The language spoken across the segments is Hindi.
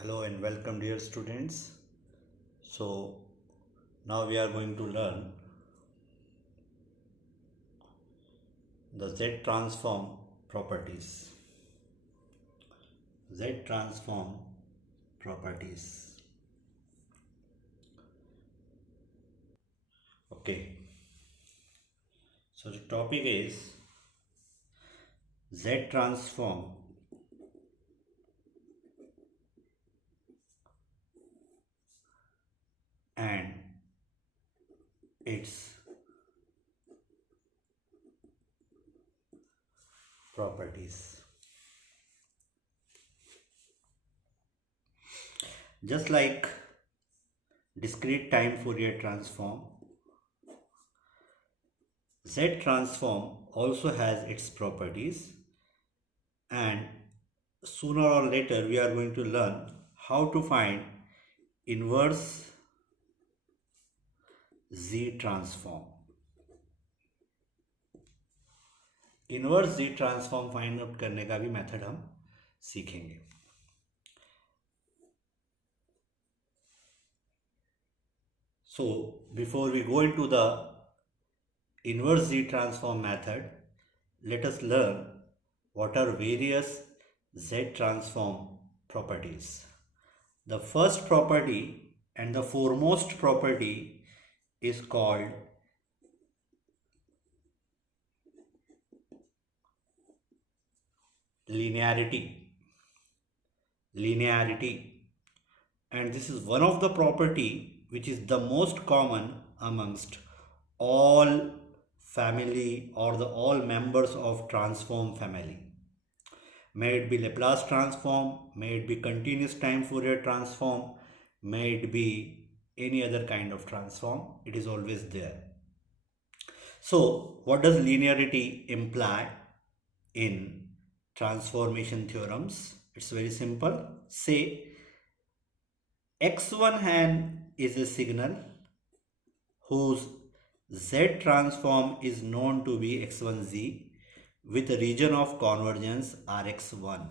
Hello and welcome, dear students. So now we are going to learn the Z transform properties. Z transform properties. Okay. So the topic is Z transform and its properties. Just like discrete time Fourier transform, Z transform also has its properties, and sooner or later we are going to learn how to find inverse Z transform. Inverse Z transform find out करने का भी मेथड हम सीखेंगे. So before we go into the inverse Z transform method, let us learn what are various Z transform properties. The first property and the foremost property is called linearity. And this is one of the property which is the most common amongst all family or the all members of transform family. May it be Laplace transform, may it be continuous time Fourier transform, may it be any other kind of transform, it is always there. So what does linearity imply in transformation theorems? It's very simple. Say x1 hand is a signal whose Z transform is known to be x1z with a region of convergence Rx1.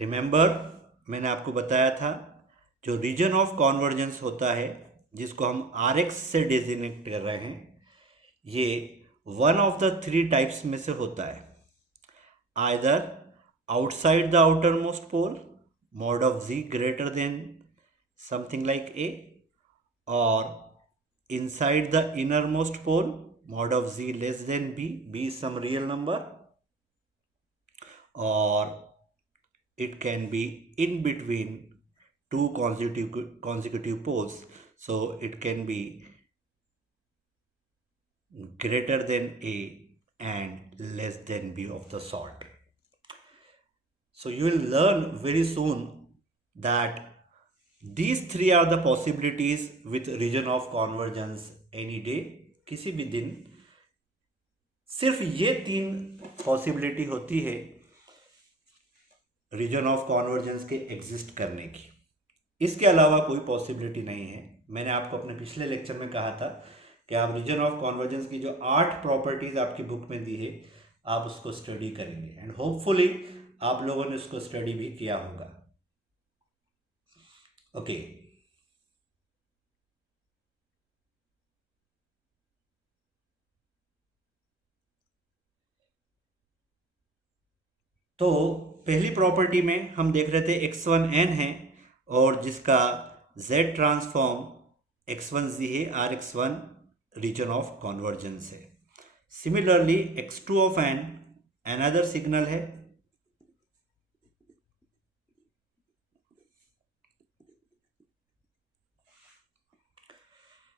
Remember मैंने आपको बताया था जो रीजन ऑफ कॉन्वर्जेंस होता है जिसको हम Rx से डेजिग्नेट कर रहे हैं, ये one of the three types में से होता है. Either outside the outermost pole mod of z greater than something like a, or inside the innermost pole mod of z less than b is some real number, or it can be in between two consecutive poles, so it can be greater than a and less than b of the sort. So you will learn very soon that these three are the possibilities with region of convergence any day. किसी भी दिन सिर्फ ये तीन पॉसिबिलिटी होती है रीजन ऑफ कॉन्वर्जेंस के एग्जिस्ट करने की. इसके अलावा कोई पॉसिबिलिटी नहीं है. मैंने आपको अपने पिछले लेक्चर में कहा था कि आप रीजन ऑफ कॉन्वर्जेंस की जो 8 प्रॉपर्टीज आपकी बुक में दी है आप उसको स्टडी करेंगे, एंड होपफुली आप लोगों ने उसको स्टडी भी किया होगा. ओके. तो पहली प्रॉपर्टी में हम देख रहे थे x1n है और जिसका z ट्रांसफॉर्म x1z है, Rx1 रीजन ऑफ कॉन्वर्जेंस है. Similarly x2 of n another signal है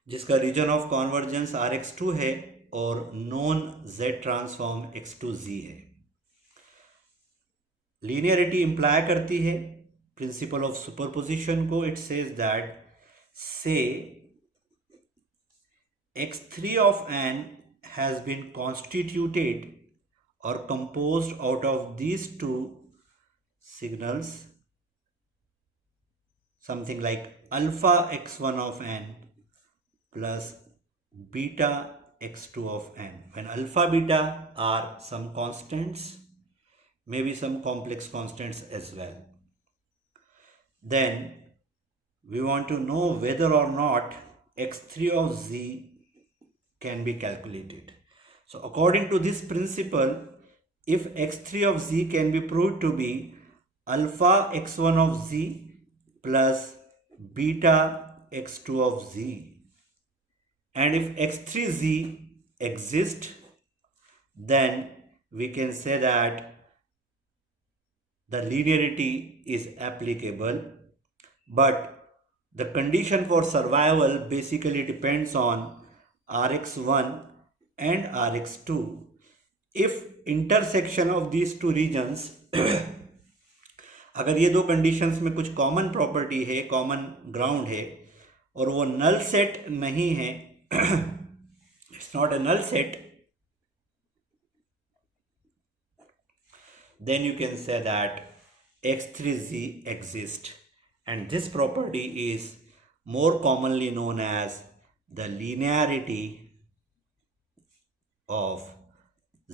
जिसका रीजन ऑफ कॉन्वर्जेंस Rx2 है और नॉन z ट्रांसफॉर्म x2z है. लीनियरिटी इंप्लाई करती है प्रिंसिपल ऑफ सुपरपोजिशन को. इट सेज दैट से x3 of n has been constituted or composed out of these two signals, something like alpha x1 of n plus beta x2 of n. When alpha beta are some constants, maybe some complex constants as well. Then we want to know whether or not x3 of z can be calculated. So according to this principle, if x3 of z can be proved to be alpha x1 of z plus beta x2 of z, and if x3z exists, then we can say that the linearity is applicable, but the condition for survival basically depends on Rx1 and Rx2. If intersection of these two regions अगर ये दो कंडीशंस में कुछ कॉमन प्रॉपर्टी है, कॉमन ग्राउंड है, और वो नल सेट नहीं है, it's not a null set, then you can say that x3z exists, and this property is more commonly known as the linearity of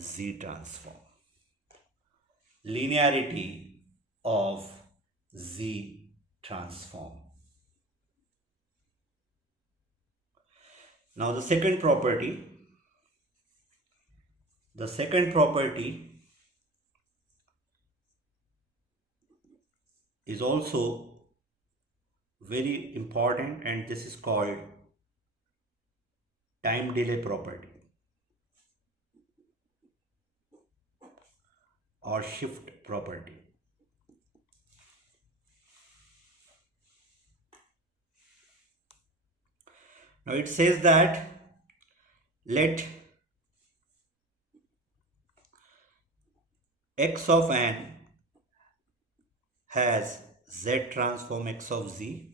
z transform. Linearity of z transform. Now the second property is also very important, and this is called time delay property or shift property. Now it says that let x of n has z transform x of z,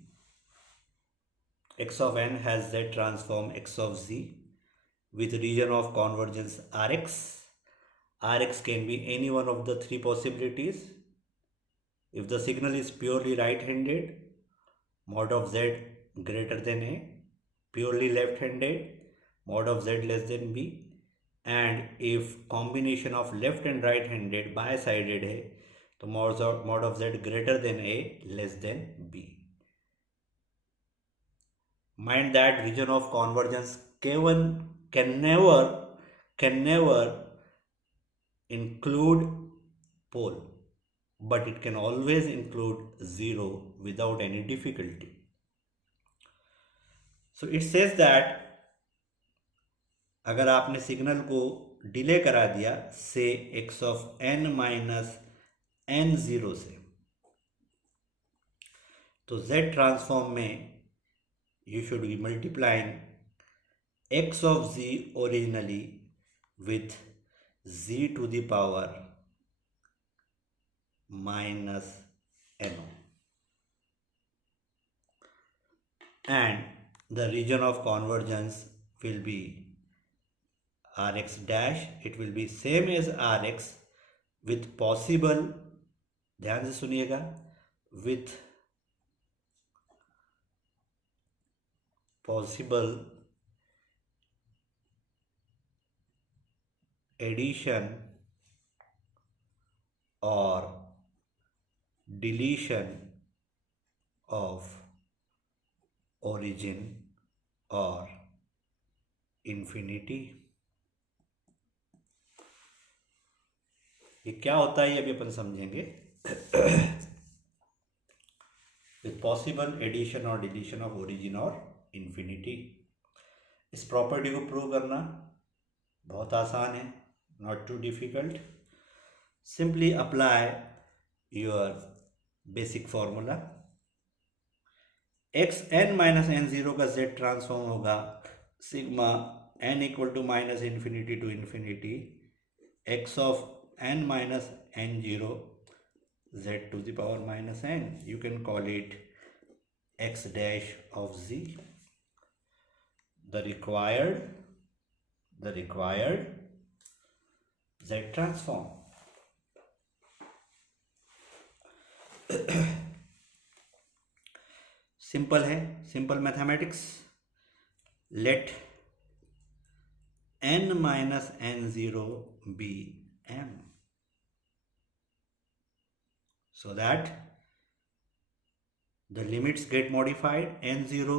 x of n has z transform x of z with region of convergence Rx. Rx can be any one of the three possibilities. If the signal is purely right-handed, mod of z greater than a, purely left-handed, mod of z less than b, and if combination of left and right-handed bi-sided है, तो mod of z greater than a less than b. Mind that region of convergence can never include pole, but it can always include zero without any difficulty. So it says that अगर आपने सिग्नल को डिले करा दिया से x of n minus n0 से, तो z ट्रांसफॉर्म में you should be multiplying x of z originally with z to the power minus n, and the region of convergence will be Rx dash. It will be same as Rx with possible, ध्यान से सुनिएगा, with possible addition or deletion of origin or infinity. ये क्या होता है ये अभी अपन समझेंगे. With possible addition or deletion of origin or infinity. इस प्रॉपर्टी को प्रूव करना बहुत आसान है, not too difficult. Simply apply your basic formula. x n minus n0 का z ट्रांसफॉर्म होगा sigma n equal to minus infinity to infinity x of n minus n0 z to the power minus n. You can call it x dash of z. The required z transform. Simple है, simple mathematics. Let n minus n0 be m. so that the limits get modified. N0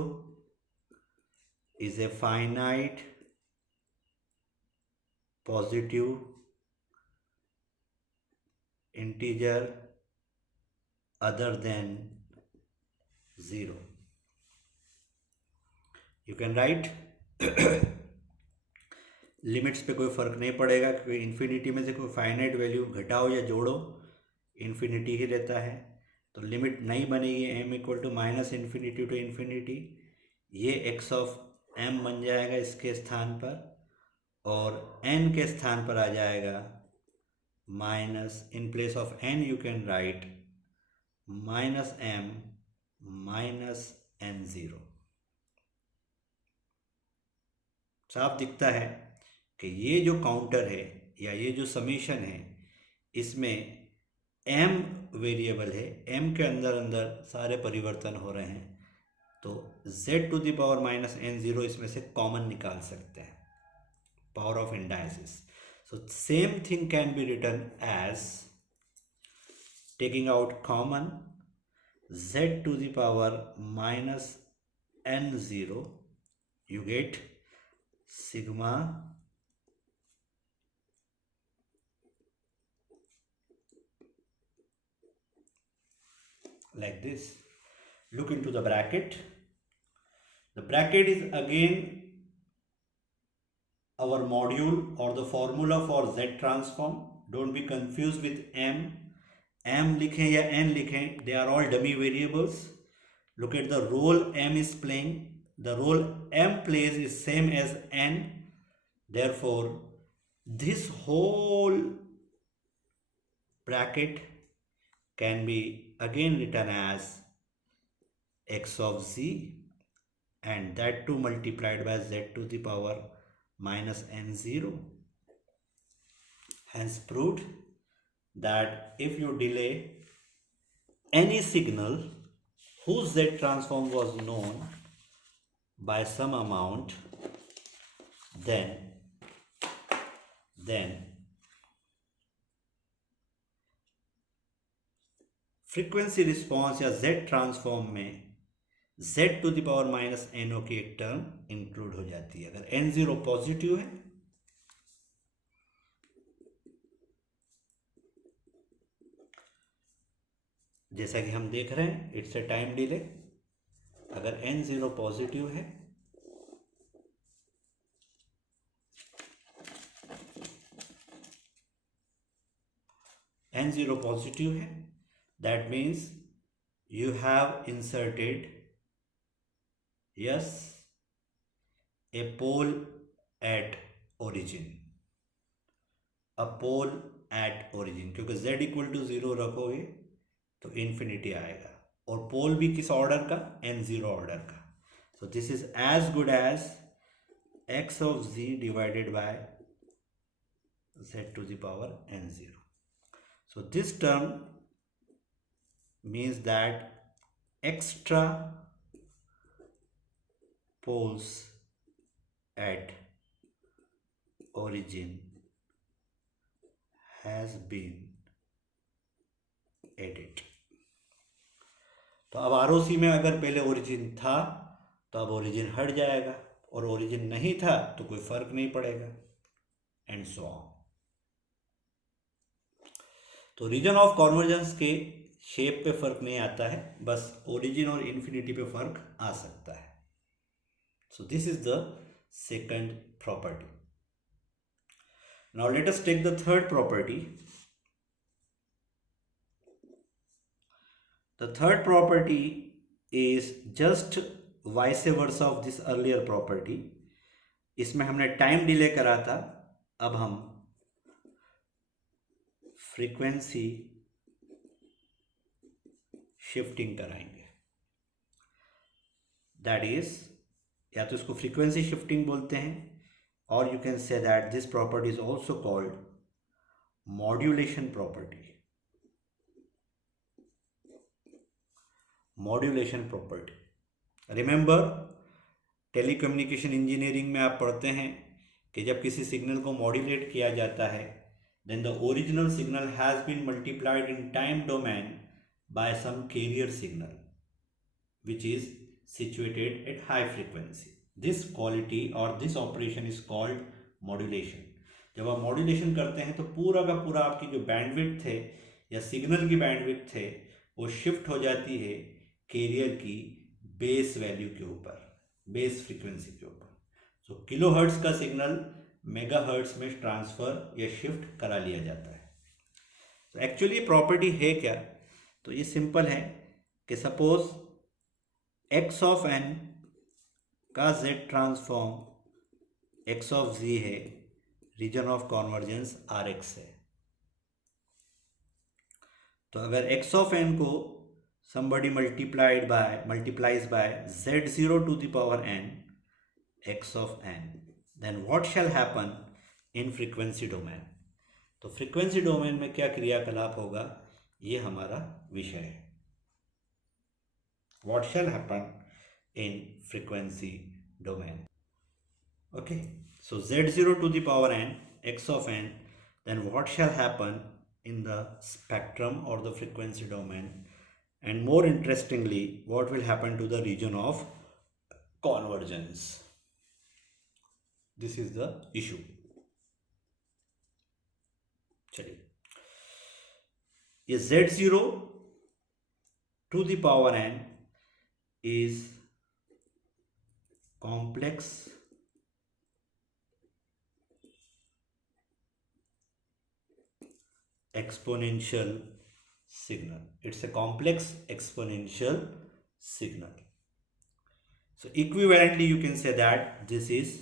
is a finite positive integer other than 0. You can write limits पे कोई फ़र्क नहीं पड़ेगा, क्योंकि इन्फिनिटी में से कोई फाइनाइट वैल्यू घटाओ या जोड़ो इन्फिनिटी ही रहता है। तो लिमिट नहीं बनेगी m equal to minus infinity to infinity, ये x ऑफ m बन जाएगा इसके स्थान पर, और n के स्थान पर आ जाएगा minus, in place of n you can write minus m minus n0। साफ दिखता है कि ये जो काउंटर है या ये जो समीशन है, इसमें m वेरिएबल है, m के अंदर अंदर सारे परिवर्तन हो रहे हैं, तो z to the power minus n0 इसमें से कॉमन निकाल सकते हैं, power of indices. So same thing can be written as taking out common z to the power minus n0, you get sigma like this. Look into the bracket. The bracket is again our module or the formula for Z transform. Don't be confused with m. M लिखें या n लिखें, they are all dummy variables. Look at the role m is playing. The role m plays is same as n. Therefore, this whole bracket can be again written as x of z, and that too multiplied by z to the power minus n0. Hence proved that if you delay any signal whose z transform was known by some amount, then frequency response या z ट्रांसफॉर्म में z to the power minus no की एक टर्म इंक्लूड हो जाती है। अगर n0 पॉजिटिव है जैसा कि हम देख रहे हैं, इट्स ए टाइम डिले। अगर n0 पॉजिटिव है n0 पॉजिटिव है, that means you have inserted, yes, a pole at origin, a pole at origin, क्योंकि z इक्वल टू 0 रखोगे तो इन्फिनिटी आएगा, और पोल भी किस ऑर्डर का, n0 ऑर्डर का। So this is as good as x of z divided by z to the power n0. So this term means that extra poles at origin has been added. तो अब ROC में अगर पहले ओरिजिन था तो अब ओरिजिन हट जाएगा, और ओरिजिन नहीं था तो कोई फर्क नहीं पड़ेगा, एंड सो ऑन। तो रीजन ऑफ कॉन्वर्जेंस के शेप पे फर्क नहीं आता है, बस ओरिजिन और इन्फिनिटी पे फर्क आ सकता है। So this is the second property. Now let us take the third property. The third property is just vice versa of this earlier property. इसमें हमने टाइम डिले करा था, अब हम फ्रीक्वेंसी शिफ्टिंग कराएंगे। दैट इज, या तो इसको फ्रीक्वेंसी शिफ्टिंग बोलते हैं, और you can say that this property is also called modulation property. Modulation property, remember telecommunication engineering में आप पढ़ते हैं कि जब किसी सिग्नल को मॉड्यूलेट किया जाता है, then the original signal has been multiplied in time domain by some carrier signal which is situated at high frequency. This quality or this operation is called modulation. जब आप मॉड्यूलेशन करते हैं तो पूरा का पूरा आपकी जो बैंडविड्थ है या सिग्नल की बैंडविड्थ है वो शिफ्ट हो जाती है कैरियर की बेस वैल्यू के ऊपर, बेस फ्रीक्वेंसी के ऊपर. सो किलोहर्ट्ज का सिग्नल मेगाहर्ट्ज में ट्रांसफ़र या शिफ्ट करा लिया जाता है. तो एक्चुअली प्रॉपर्टी है क्या? तो ये सिंपल है कि सपोज x ऑफ n का z transform x of z है, रीजन ऑफ कॉन्वर्जेंस Rx है. तो अगर x ऑफ n को somebody multiplies by z0 to the power n x of n, then what shall happen in frequency domain? तो फ्रीक्वेंसी डोमेन में क्या क्रियाकलाप होगा, ये हमारा विषय है. What shall happen in frequency domain? Okay, so z0 to the power n x of n, then what shall happen in the spectrum or the frequency domain, and more interestingly what will happen to the region of convergence. This is the issue. चलिए, ये z0 to the power n is complex exponential signal. It's a complex exponential signal. So equivalently you can say that this is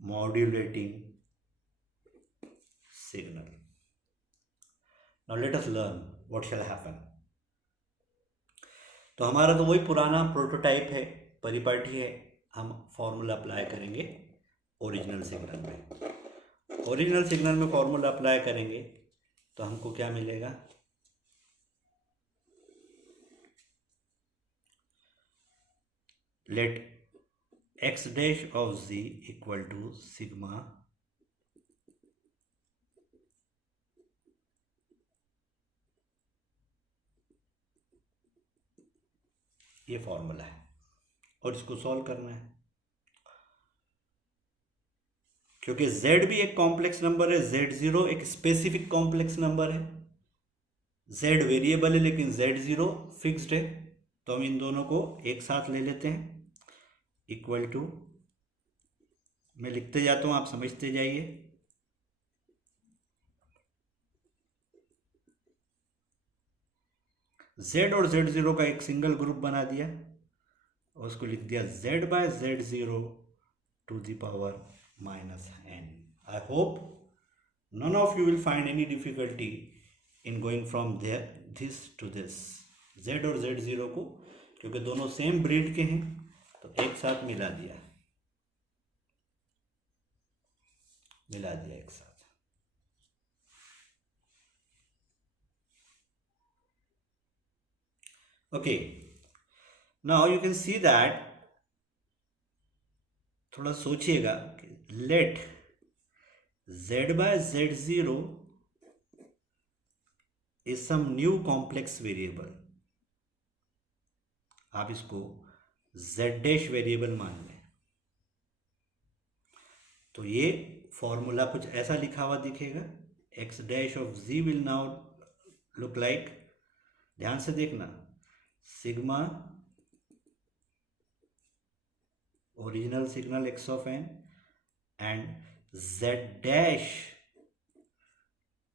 modulating signal. Now let us learn what shall happen. तो हमारा तो वही पुराना प्रोटोटाइप है, परिपाटी है. हम फॉर्मूला अप्लाई करेंगे ओरिजिनल सिग्नल में. ओरिजिनल सिग्नल में फॉर्मूला अप्लाई करेंगे तो हमको क्या मिलेगा, let x dash of z equal to sigma ये फॉर्मूला है और इसको सॉल्व करना है. क्योंकि z भी एक कॉम्प्लेक्स नंबर है, z0 एक स्पेसिफिक कॉम्प्लेक्स नंबर है, z वेरिएबल है लेकिन z0 फिक्स्ड है. तो हम इन दोनों को एक साथ ले लेते हैं. इक्वल टू, मैं लिखते जाता हूं, आप समझते जाइए. z और z0 का एक सिंगल ग्रुप बना दिया और उसको लिख दिया z by z0 to the power minus n. I hope none of you will find any difficulty in going from this to this. z और z0 को, क्योंकि दोनों सेम ब्रीड के हैं, तो एक साथ मिला दिया एक साथ. Okay, now you can see that, थोड़ा सोचिएगा, let z by z0 is some new complex variable. आप इसको z डैश वेरिएबल मान लें तो ये फॉर्मूला कुछ ऐसा लिखा हुआ दिखेगा. x dash of z will now look like, ध्यान से देखना, sigma original signal x of n and z dash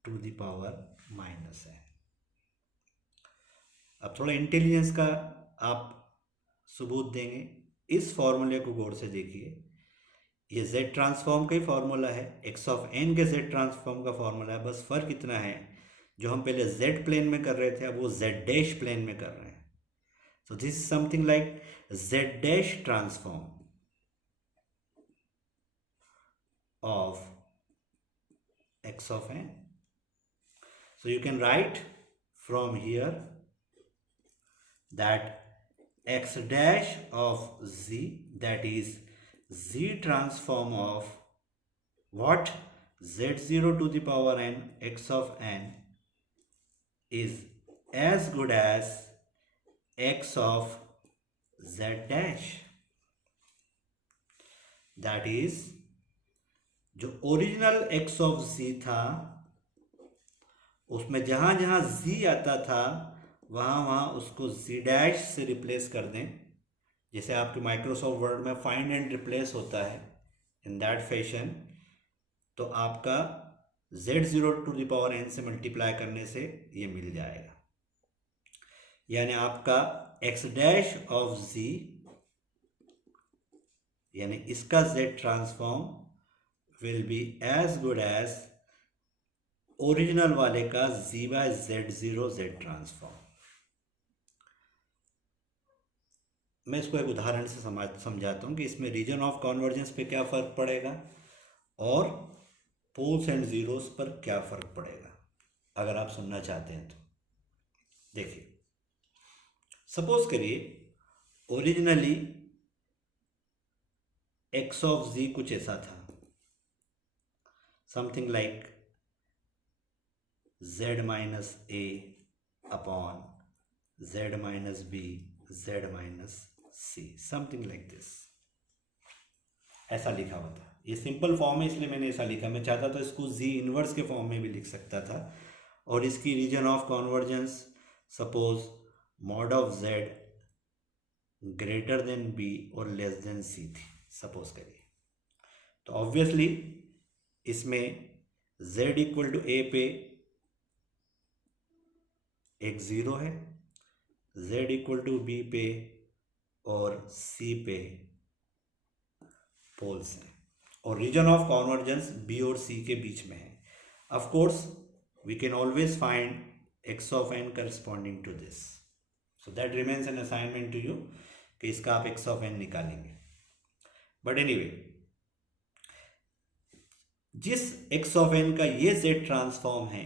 to the power minus n. अब थोड़ा इंटेलिजेंस का आप सबूत देंगे. इस फॉर्मूले को गौर से देखिए, ये z ट्रांसफॉर्म का ही फॉर्मूला है, x ऑफ n के z ट्रांसफॉर्म का फॉर्मूला है. बस फर्क इतना है, जो हम पहले z प्लेन में कर रहे थे अब वो z डैश प्लेन में कर रहे हैं. सो this is something like z dash transform of x of n. So you can write from here that x dash of z, that is z transform of what? z0 to the power n x of n is as good as x of z dash. That is, जो ओरिजिनल x of z था उसमें जहां जहां z आता था वहां वहां उसको z डैश से रिप्लेस कर दें, जैसे आपके माइक्रोसॉफ्ट वर्ड में फाइंड एंड रिप्लेस होता है, इन दैट फैशन। तो आपका z0 to the power n से मल्टीप्लाई करने से ये मिल जाएगा, यानी आपका x डैश ऑफ z यानी इसका z transform will be as good as original वाले का z by z0 z transform. मैं इसको एक उदाहरण से समझाता हूँ कि इसमें रीजन ऑफ कॉन्वर्जेंस पे क्या फ़र्क पड़ेगा और पोल्स एंड ज़ीरोस पर क्या फ़र्क पड़ेगा, अगर आप सुनना चाहते हैं तो। देखिए, सपोज करिए ओरिजिनली x ऑफ z कुछ ऐसा था, something like z minus a upon z minus b z minus c, something like this. ऐसा लिखा हुआ था, ये सिंपल फॉर्म है इसलिए मैंने ऐसा लिखा। मैं चाहता था इसको z इनवर्स के फॉर्म में भी लिख सकता था, और इसकी region of convergence suppose mod of z greater than b और लेस देन c थी, सपोज करिए। तो ऑब्वियसली इसमें z इक्वल टू a पे एक ज़ीरो है, z इक्वल टू b पे और c पे पोल्स हैं, और रीजन ऑफ कॉन्वर्जेंस b और c के बीच में है। Of course we can always find x of n corresponding to this, so that remains an assignment to you कि इसका आप x ऑफ n निकालेंगे। बट एनीवे, जिस x ऑफ n का ये z ट्रांसफॉर्म है,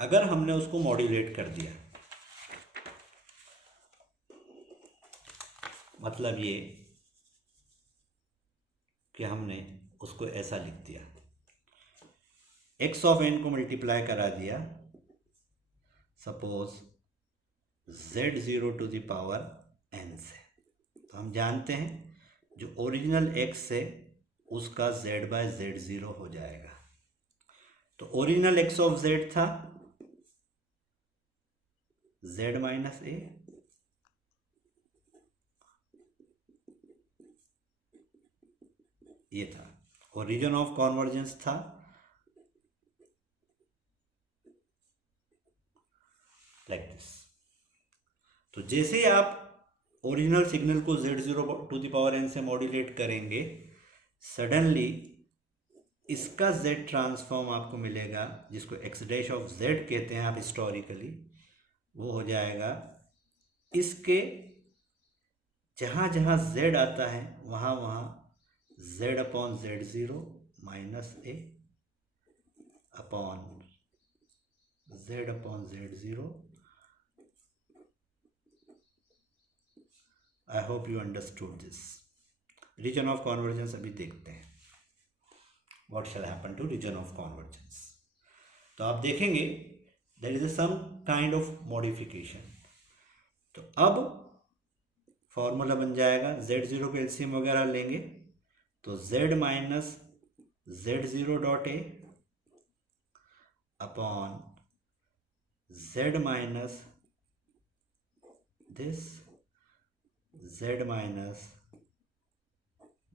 अगर हमने उसको मॉड्यूलेट कर दिया, मतलब ये कि हमने उसको ऐसा लिख दिया, x ऑफ n को मल्टीप्लाई करा दिया suppose z0 to the power n से, तो हम जानते हैं जो ओरिजिनल x है उसका z बाय z0 हो जाएगा। तो ओरिजिनल x ऑफ z था z माइनस a, ये था, और रीजन ऑफ कॉन्वर्जेंस था लाइक दिस। तो जैसे ही आप ओरिजिनल सिग्नल को z0 to the power n से मॉड्यूलेट करेंगे, सडनली इसका z ट्रांसफॉर्म आपको मिलेगा, जिसको x डैश ऑफ z कहते हैं आप हिस्टोरिकली, वो हो जाएगा इसके जहाँ जहाँ z आता है वहाँ वहाँ z upon z0 minus a upon z upon z0। I hope you understood this. Region of convergence अभी देखते हैं, what shall happen to region of convergence. तो आप देखेंगे there is some kind of modification. तो अब फॉर्मूला बन जाएगा, z0 को एलसीएम वगैरह लेंगे तो z minus z0 dot A upon z minus this z minus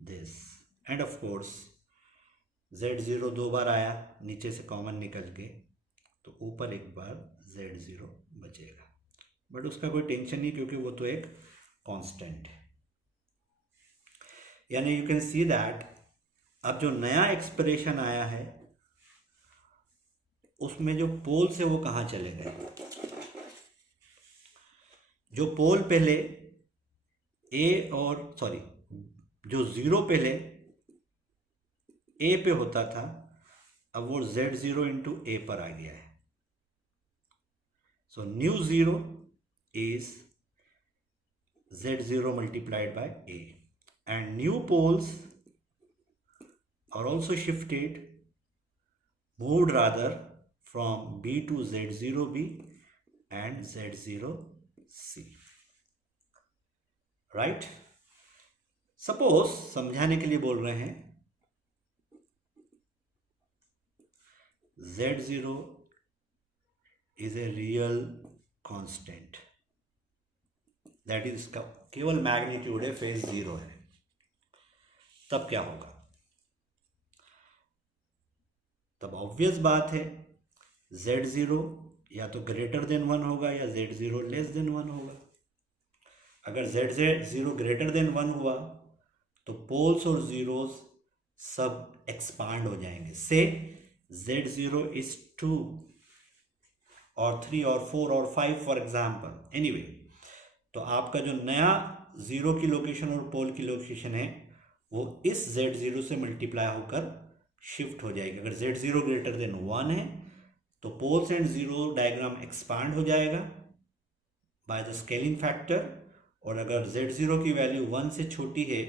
this, end of course z0 दो बार आया नीचे से कॉमन निकल के, तो ऊपर एक बार z0 बचेगा, बट उसका कोई टेंशन नहीं क्योंकि वो तो एक कांस्टेंट है। यानी यू कैन सी दैट अब जो नया एक्सप्रेशन आया है उसमें जो पोल्स है वो कहाँ चले गए। जो पोल पहले जो ज़ीरो पहले ए पे होता था, अब वो z0 इंटू ए पर आ गया है। So new zero is z0 multiplied by a, and new poles are also shifted moved rather from B to Z0B and Z0C, right? Suppose समझाने के लिए बोल रहे हैं Z0 is a real constant, that is इसका केवल मैग्नीट्यूड है, फेज 0 है, तब क्या होगा? तब ऑब्वियस बात है Z0 या तो ग्रेटर देन 1 होगा या Z0 लेस देन 1 होगा। अगर Z0 ग्रेटर देन 1 हुआ तो पोल्स और जीरोस सब एक्सपांड हो जाएंगे। से Z0 इज 2 और 3 और 4 और 5 फॉर एग्जाम्पल, एनीवे। तो आपका जो नया जीरो की लोकेशन और पोल की लोकेशन है वो इस Z0 से मल्टीप्लाई होकर शिफ्ट हो जाएगी। अगर Z0 ग्रेटर देन 1 है तो poles and zero diagram expand हो जाएगा बाय द स्केलिंग फैक्टर, और अगर Z0 की वैल्यू 1 से छोटी है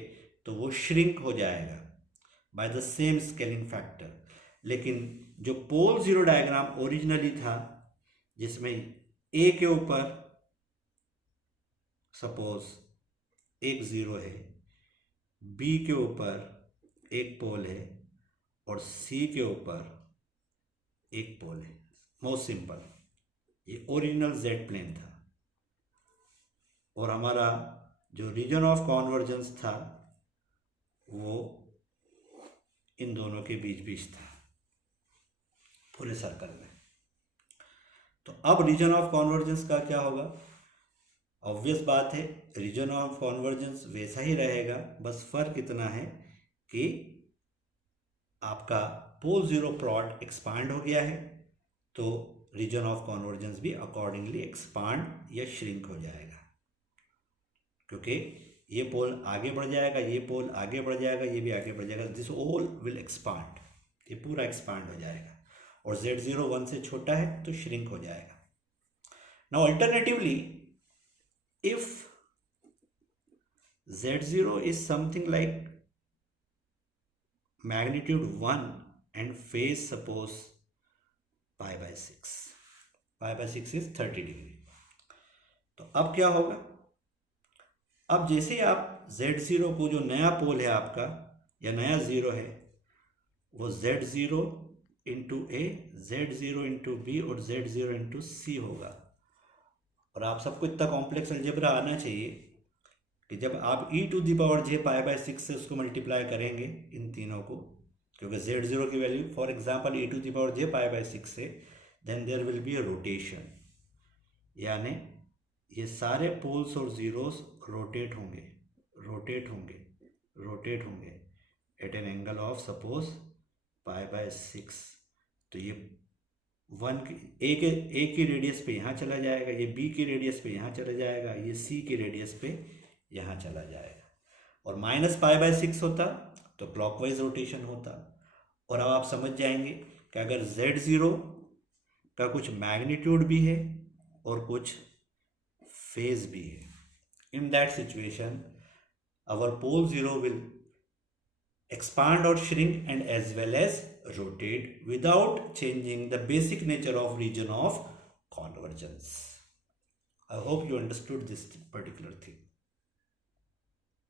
तो वो श्रिंक हो जाएगा by the same scaling factor. लेकिन जो पोल जीरो डायग्राम ओरिजिनली था जिसमें ए के ऊपर सपोज एक जीरो है, बी के ऊपर एक पोल है और सी के ऊपर एक पोल है, मोस्ट सिंपल, ये ओरिजिनल जेड प्लेन था। और हमारा जो रीजन ऑफ कॉन्वर्जेंस था वो इन दोनों के बीच बीच था पूरे सर्कल में। तो अब रीजन ऑफ कॉन्वर्जेंस का क्या होगा? ऑब्वियस बात है रीजन ऑफ कॉन्वर्जेंस वैसा ही रहेगा, बस फर्क इतना है कि आपका पोल जीरो प्लॉट एक्सपांड हो गया है तो रीजन ऑफ कॉन्वर्जेंस भी अकॉर्डिंगली एक्सपांड या श्रिंक हो जाएगा, क्योंकि ये पोल आगे बढ़ जाएगा, ये पोल आगे बढ़ जाएगा, ये भी आगे बढ़ जाएगा, दिस ऑल विल एक्सपांड, ये पूरा एक्सपांड हो जाएगा। और Z0 1 से छोटा है तो श्रिंक हो जाएगा। Now alternatively if Z0 is something like magnitude 1 and phase suppose pi by 6, pi by 6 is 30 degree, तो अब क्या होगा? अब जैसे आप Z0 को, जो नया पोल है आपका या नया जीरो है, वो Z0 इंटू ए, Z0 इंटू बी और Z0 इंटू सी होगा। और आप सबको इतना कॉम्प्लेक्स अलजेब्रा आना चाहिए कि जब आप e⁻j π/6 से उसको मल्टीप्लाई करेंगे इन तीनों को, क्योंकि Z0 की वैल्यू फॉर एग्जांपल e⁻j π/6 है, then there will be a rotation, यानी ये सारे पोल्स और जीरोस रोटेट होंगे, रोटेट होंगे, रोटेट होंगे at an angle of suppose π/6। तो ये ए की रेडियस पे यहाँ चला जाएगा, ये बी की रेडियस पे यहाँ चला जाएगा, ये सी की रेडियस पे यहाँ चला जाएगा। और -π/6 होता तो क्लॉकवाइज रोटेशन होता। और अब आप समझ जाएंगे कि अगर Z0 का कुछ मैग्नीट्यूड भी है और कुछ फेज भी है, in that situation our pole zero will expand or shrink and as well as rotate without changing the basic nature of region of convergence. I hope you understood this particular thing.